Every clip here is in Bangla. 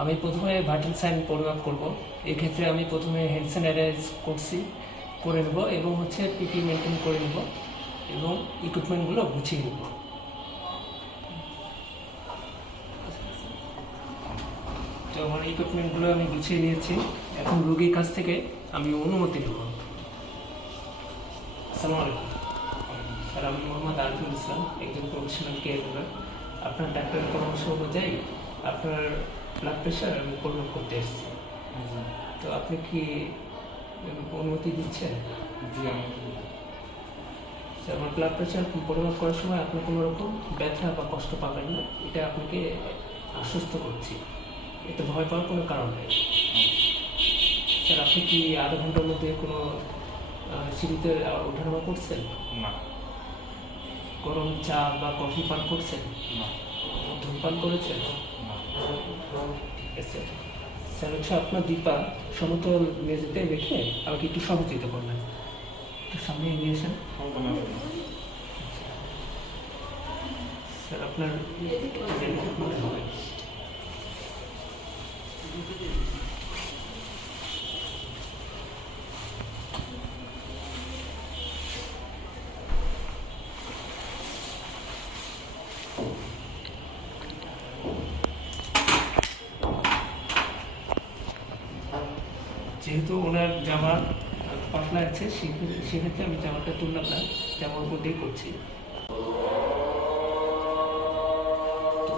আমি প্রথমে ভাইটাল সাইন পরিমাপ করব। এক্ষেত্রে আমি প্রথমে হেলথ অ্যানালাইজ করছি করে নেব এবং হচ্ছে পিপি মেনটেন করে নেব এবং ইকুইপমেন্টগুলো গুছিয়ে নেব। তো আমার ইকুইপমেন্টগুলো আমি গুছিয়ে নিয়েছি। এখন রোগীর কাছ থেকে আমি অনুমতি নেব। আসসালামু আলাইকুম স্যার, আমি মোহাম্মদ আরিফুল ইসলাম, একজন প্রফেশনাল কেয়ার গিভার। আপনার ডাক্তারের পরামর্শ অনুযায়ী আপনার ব্লাড প্রেশার আমি পরিমাপ করতে এসেছি। তো আপনি কি অনুমতি দিচ্ছেন? জি, আমি স্যার, আমার ব্লাড প্রেশার পরিমাপ করার সময় আপনি কোনো রকম ব্যথা বা কষ্ট পাবেন না, এটা আপনাকে আশ্বস্ত করছি। এতে ভয় পাওয়ার কোনো কারণ নেই। স্যার, আপনি কি আধা ঘন্টার মধ্যে কোনো সিঁড়িতে ওঠানামা করছেন? না। গরম চা বা কফি পান করছেন? না। ধূমপান করেছেন? না। ঠিক আছে স্যার, হচ্ছে আপনার দিপা সমতল মেঝেতে রেখে আমাকে একটু সহযোগিতা করবেন। একটু সামনে এগিয়ে আসেন। স্যার, আপনার মনে হবে যেহেতু ওনার জামা পাতলা আছে, সেক্ষেত্রে আমি জামাটা তুললাম না, জামার মধ্যেই করছি।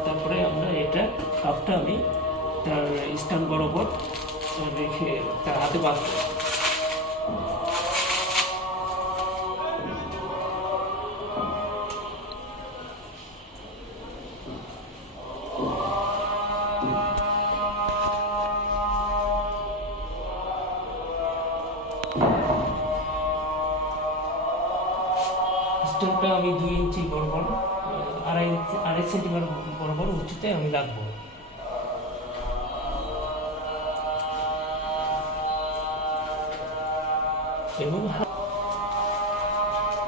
তারপরে আমরা এটা কাপটা আমি তার স্টান বরাবর রেখে তার হাতে বাঁধব। স্টোনটা আমি 2 ইঞ্চি বরাবর, আড়াই সেন্টিমিটার বরাবর উঁচুতে আমি রাখবো। এবং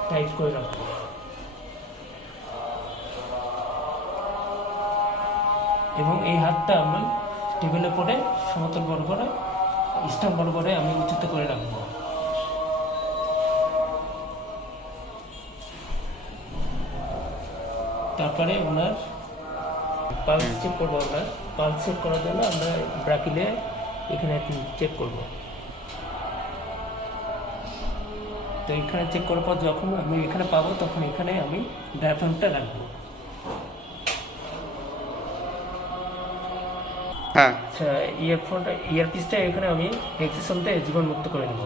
টাইট করে রাখবো। এবং এই হাতটা আমি টেবিলে পরে সমতল বরাবরে স্টান বরাবরে আমি উঁচুতে করে রাখবো। তারপরে ওনার পালস চেক করবো। আমরা পালস চেক করার জন্য আমরা ব্রাকিলে এখানে চেক করব। তো এখানে চেক করার পর যখন আমি এখানে পাবো তখন এখানে আমি ডায়াফ্রামটা রাখবো। হ্যাঁ। আচ্ছা, ইয়ারপিসটা এখানে আমি এক্সিসনতে জীবন মুক্ত করে নেব।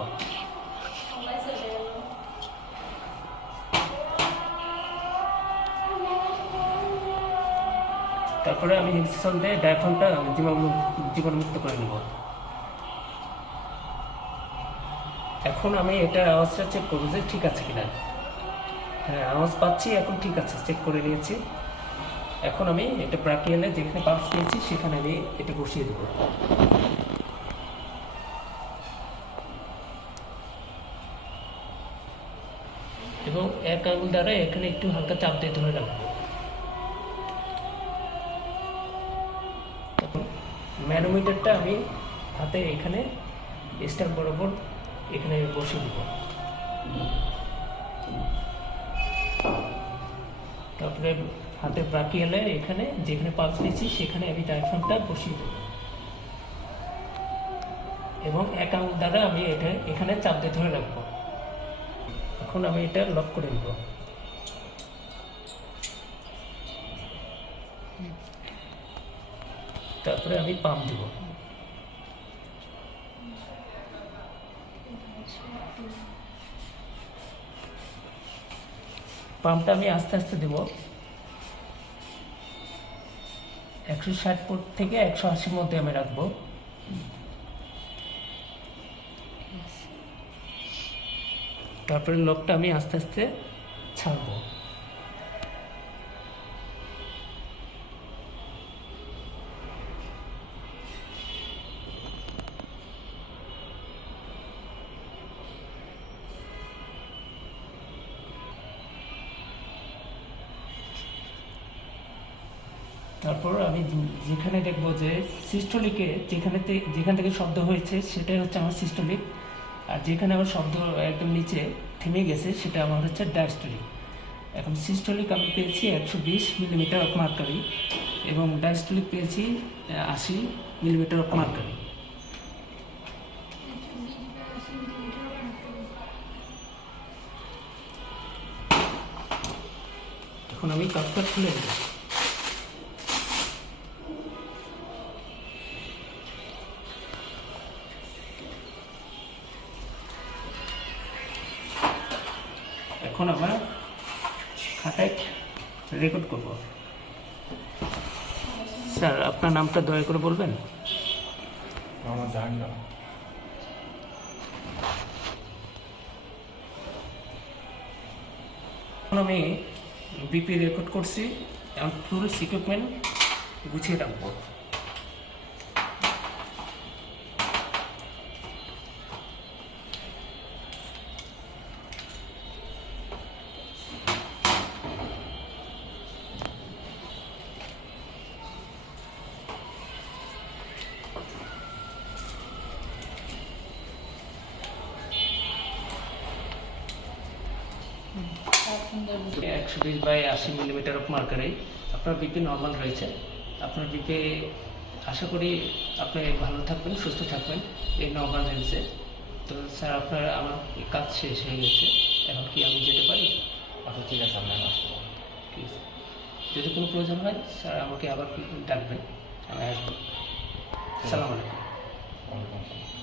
তারপরে আমি এক্সিসন দিয়ে ডায়াফ্রামটা জীবনমুক্ত করে নেব। এখন আমি এটা আওয়াজটা চেক করবো যে ঠিক আছে কিনা। হ্যাঁ, আওয়াজ পাচ্ছি, এখন ঠিক আছে, চেক করে নিয়েছি। এখন আমি এটা ব্রাকিয়ালে যেখানে পালস পেয়েছি সেখানে আমি এটা বসিয়ে দেবো। এবং এক আঙুল দ্বারা এখানে একটু হালকা চাপ দিয়ে ধরে রাখবো। তখন ম্যানোমিটারটা আমি হাতে এখানে স্টার বরাবর এখানে বসিয়ে দিব। তারপরে হাতের ব্রাকিয়ালে এখানে যেখানে পালস পেয়েছি সেখানে আমি ডায়াফ্রামটা বসিয়ে দেব এবং এক আঙুল দ্বারা আমি এটা এখানে চাপ দিয়ে ধরে রাখবো। এখন আমি এটা লক করে দেব। তারপরে আমি পাম্প দেব। পাম্পটা আমি আস্তে আস্তে দেব। 160 থেকে 180 মধ্যে আমি রাখবো। তারপরে লকটা আমি আস্তে আস্তে ছাড়বো। তারপর আমি যেখানে দেখবো যে সিস্টোলিকে যেখান থেকে শব্দ হয়েছে সেটাই হচ্ছে আমার সিস্টোলিক, আর যেখানে আমার শব্দ একদম নিচে থেমে গেছে সেটা আমার হচ্ছে ডায়াস্টোলিক। এখন সিস্টোলিক আমি পেয়েছি 120 মিলিমিটার অফ মার্কারি এবং ডায়াস্টোলিক পেয়েছি 80 মিলিমিটার অফ মার্কারি। এখন আমি কাপটা খুলে নেব। এখন আমরা খাতায় রেকর্ড করব। স্যার আপনার নামটা দয়া করে বলবেন? আমার জাহাঙ্গীর। এখন আমি বিপি রেকর্ড করছি, এখন পুরো ইকুইপমেন্ট গুছিয়ে রাখবো। সুন্দর 120/80 মিলিমিটার অফ মার্কারি আপনার বিপি নর্মাল রয়েছে। আপনার বিপি আশা করি আপনি ভালো থাকবেন, সুস্থ থাকবেন এই নর্মাল রেঞ্জে। তো স্যার আপনার আমার কাজ শেষ হয়ে গেছে, এখন কি আমি যেতে পারি? আচ্ছা ঠিক আছে, আপনার আসবো। ঠিক আছে, যদি কোনো প্রয়োজন হয় স্যার আমাকে আবার ডাকবেন, আমি আসবো। সালাম আলাইকুম। ওয়ালাইকুম আসসালাম।